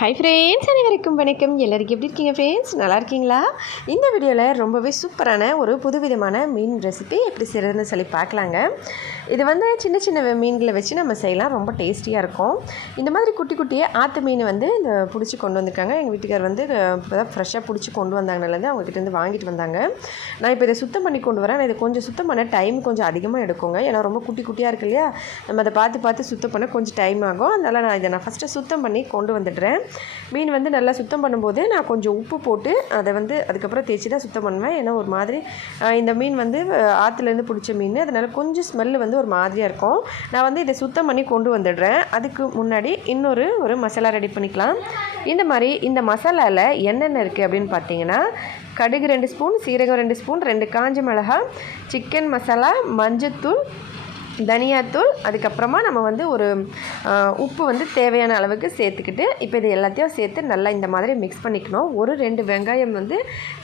Hi friends, அனைவருக்கும் வணக்கம். எல்லாருக்கும் எப்படி இருக்கீங்க ஃப்ரெண்ட்ஸ்? நல்லா இருக்கீங்களா? இந்த வீடியோவில் ரொம்பவே சூப்பரான ஒரு புதுவிதமான மீன் ரெசிபி எப்படி செய்கிறதுன்னு சொல்லி பார்க்கலாங்க. இது வந்து சின்ன சின்ன மீன்களை வச்சு நம்ம செய்யலாம். ரொம்ப டேஸ்டியாக இருக்கும். இந்த மாதிரி குட்டி குட்டியாக ஆற்று மீன் வந்து இந்த பிடிச்சி கொண்டு வந்திருக்காங்க. எங்கள் வீட்டுக்கார் வந்து இப்போ தான் ஃப்ரெஷ்ஷாக பிடிச்சி கொண்டு வந்தாங்கனாலேருந்து அவங்ககிட்டேருந்து வாங்கிட்டு வந்தாங்க. நான் இப்போ இதை சுத்தம் பண்ணி கொண்டு வரேன். இது கொஞ்சம் சுத்தம் பண்ண டைம் கொஞ்சம் அதிகமாக எடுக்குங்க. ஏன்னா ரொம்ப குட்டி குட்டியாக இருக்கு இல்லையா, நம்ம அதை பார்த்து சுத்தம் பண்ண கொஞ்சம் டைம் ஆகும். அதனால் நான் ஃபஸ்ட்டு சுத்தம் பண்ணி கொண்டு வந்துடுறேன். மீன் வந்து நல்லா சுத்தம் பண்ணும்போது நான் கொஞ்சம் உப்பு போட்டு அதை வந்து அதுக்கப்புறம் தேய்ச்சி தான் சுத்தம் பண்ணுவேன். ஏன்னா ஒரு மாதிரி இந்த மீன் வந்து ஆற்றுலேருந்து பிடிச்ச மீன், அதனால் கொஞ்சம் ஸ்மெல்லு வந்து ஒரு மாதிரியாக இருக்கும். நான் வந்து இதை சுத்தம் பண்ணி கொண்டு வந்துடுறேன். அதுக்கு முன்னாடி ஒரு மசாலா ரெடி பண்ணிக்கலாம். இந்த மாதிரி இந்த மசாலாவில் என்னென்ன இருக்குது அப்படின்னு பார்த்தீங்கன்னா, கடுகு 2 ஸ்பூன், சீரகம் 2 ஸ்பூன், 2 காஞ்ச மிளகாய், சிக்கன் மசாலா, மஞ்சத்தூள், தனியாத்தூள், அதுக்கப்புறமா நம்ம வந்து ஒரு உப்பு வந்து தேவையான அளவுக்கு சேர்த்துக்கிட்டு இப்போ இது எல்லாத்தையும் சேர்த்து நல்லா இந்த மாதிரி மிக்ஸ் பண்ணிக்கணும். 2 வெங்காயம் வந்து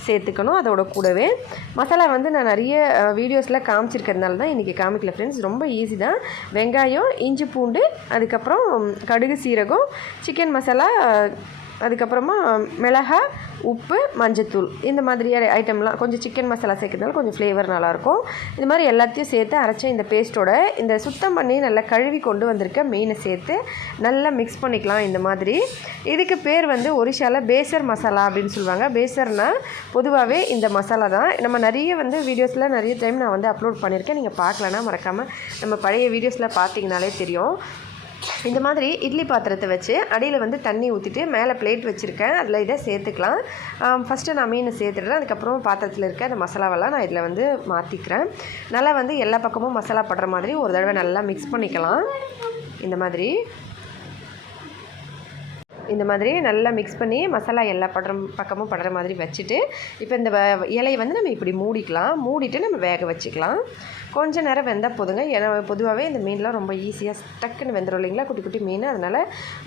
சேர்த்துக்கணும். அதோட கூடவே மசாலா வந்து நான் நிறைய வீடியோஸில் காமிச்சிருக்கிறதுனால தான் இன்றைக்கி காமிக்கல ஃப்ரெண்ட்ஸ். ரொம்ப ஈஸி தான். வெங்காயம், இஞ்சி பூண்டு, அதுக்கப்புறம் கடுகு சீரகம், சிக்கன் மசாலா, அதுக்கப்புறமா மிளகாய், உப்பு, மஞ்சத்தூள், இந்த மாதிரியான ஐட்டம்லாம் கொஞ்சம் சிக்கன் மசாலா சேர்க்கறதுனால கொஞ்சம் ஃப்ளேவர் நல்லாயிருக்கும். இது மாதிரி எல்லாத்தையும் சேர்த்து அரைச்ச இந்த பேஸ்ட்டோட இந்த சுத்தம் பண்ணி நல்லா கழுவி கொண்டு வந்திருக்க மீனை சேர்த்து நல்லா மிக்ஸ் பண்ணிக்கலாம். இந்த மாதிரி இதுக்கு பேர் வந்து ஒரிஷாவில் பேசர் மசாலா அப்படின்னு சொல்லுவாங்க. பேசர்னால் பொதுவாகவே இந்த மசாலா தான். நம்ம நிறைய வந்து வீடியோஸில் நிறைய டைம் நான் வந்து அப்லோட் பண்ணியிருக்கேன். நீங்கள் பார்க்கலன்னா மறக்காமல் நம்ம பழைய வீடியோஸில் பார்த்தீங்கனாலே தெரியும். இந்த மாதிரி இட்லி பாத்திரத்தை வச்சு அடியில் வந்து தண்ணி ஊற்றிட்டு மேலே பிளேட் வச்சுருக்கேன். அதில் இதை சேர்த்துக்கலாம். ஃபஸ்ட்டு நான் மீனை சேர்த்துடுறேன். அதுக்கப்புறம் பாத்திரத்தில் இருக்க அந்த மசாலாவெல்லாம் நான் இதில் வந்து மாற்றிக்கிறேன். நல்லா வந்து எல்லா பக்கமும் மசாலா படுற மாதிரி ஒரு தடவை நல்லா மிக்ஸ் பண்ணிக்கலாம். இந்த மாதிரி நல்லா மிக்ஸ் பண்ணி மசாலா எல்லா பக்கமும் படுற மாதிரி வச்சுட்டு இப்போ இந்த இலையை வந்து நம்ம இப்படி மூடிட்டு நம்ம வேக வச்சுக்கலாம். கொஞ்சம் நேரம் வெந்தால் போதுங்க. ஏன்னா பொதுவாகவே இந்த மீன்லாம் ரொம்ப ஈஸியாக டக்குன்னு வெந்துடும் இல்லைங்களா, குட்டி குட்டி மீன். அதனால்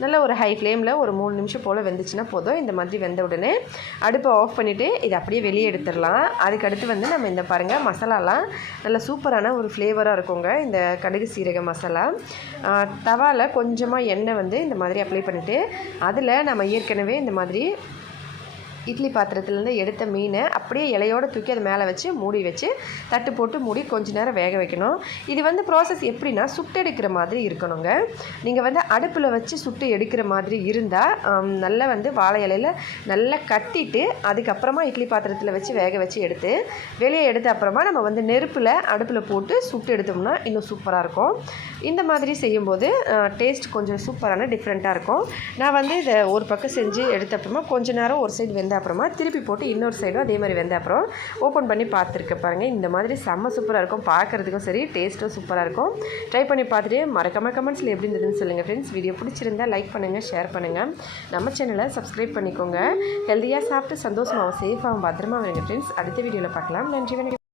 நல்ல ஒரு ஹை ஃப்ளேமில் ஒரு 3 நிமிஷம் போல் வெந்துச்சுன்னா போதும். இந்த மாதிரி வெந்த உடனே அடுப்பை ஆஃப் பண்ணிவிட்டு இதை அப்படியே வெளியே எடுத்துடலாம். அதுக்கடுத்து வந்து நம்ம இந்த பாருங்கள் மசாலாலாம் நல்ல சூப்பரான ஒரு ஃப்ளேவராக இருக்குங்க. இந்த கடுகு சீரக மசாலா தவாவில் கொஞ்சமாக எண்ணெய் வந்து இந்த மாதிரி அப்ளை பண்ணிவிட்டு அதில் நம்ம ஏற்கனவே இந்த மாதிரி இட்லி பாத்திரத்துலேருந்து எடுத்த மீனை அப்படியே இலையோடு தூக்கி அது மேலே வச்சு மூடி வச்சு தட்டு போட்டு மூடி கொஞ்ச நேரம் வேக வைக்கணும். இது வந்து ப்ராசஸ் எப்படின்னா சுட்டு எடுக்கிற மாதிரி இருக்கணுங்க. நீங்கள் வந்து அடுப்பில் வச்சு சுட்டு எடுக்கிற மாதிரி இருந்தால் நல்லா வந்து வாழை இலையில் நல்லா கட்டிட்டு அதுக்கப்புறமா இட்லி பாத்திரத்தில் வச்சு வேக வச்சு எடுத்து வெளியே எடுத்த அப்புறமா நம்ம வந்து நெருப்பில் அடுப்பில் போட்டு சுட்டு எடுத்தோம்னா இன்னும் சூப்பராக இருக்கும். இந்த மாதிரி செய்யும்போது டேஸ்ட் கொஞ்சம் சூப்பரான டிஃப்ரெண்ட்டாக இருக்கும். நான் வந்து இதை ஒரு பக்கம் செஞ்சு எடுத்த அப்புறமா கொஞ்சம் நேரம் ஒரு சைடு வெந்த அப்புறமா திருப்பி போட்டு இன்னொரு சைடும் அதே மாதிரி வெந்த அப்புறம் ஓப்பன் பண்ணி பார்த்துருக்க பாருங்கள். இந்த மாதிரி செம்ம சூப்பராக இருக்கும். பார்க்குறதுக்கும் சரி, டேஸ்ட்டும் சூப்பராக இருக்கும். ட்ரை பண்ணி பார்த்துட்டு மறக்காமல் கமெண்ட்ஸில் எப்படி இருந்ததுன்னு சொல்லுங்கள் ஃப்ரெண்ட்ஸ். வீடியோ பிடிச்சிருந்தால் லைக் பண்ணுங்கள், ஷேர் பண்ணுங்கள். நம்ம சேனலை சப்ஸ்கிரைப் பண்ணிக்கோங்க. ஹெல்த்தியாக சாப்பிட்டு சந்தோஷமாகவும் சேஃபாகவும் பத்திரமா வருங்க ஃப்ரெண்ட்ஸ். அடுத்த வீடியோவில் பார்க்கலாம். நன்றி, வணக்கம்.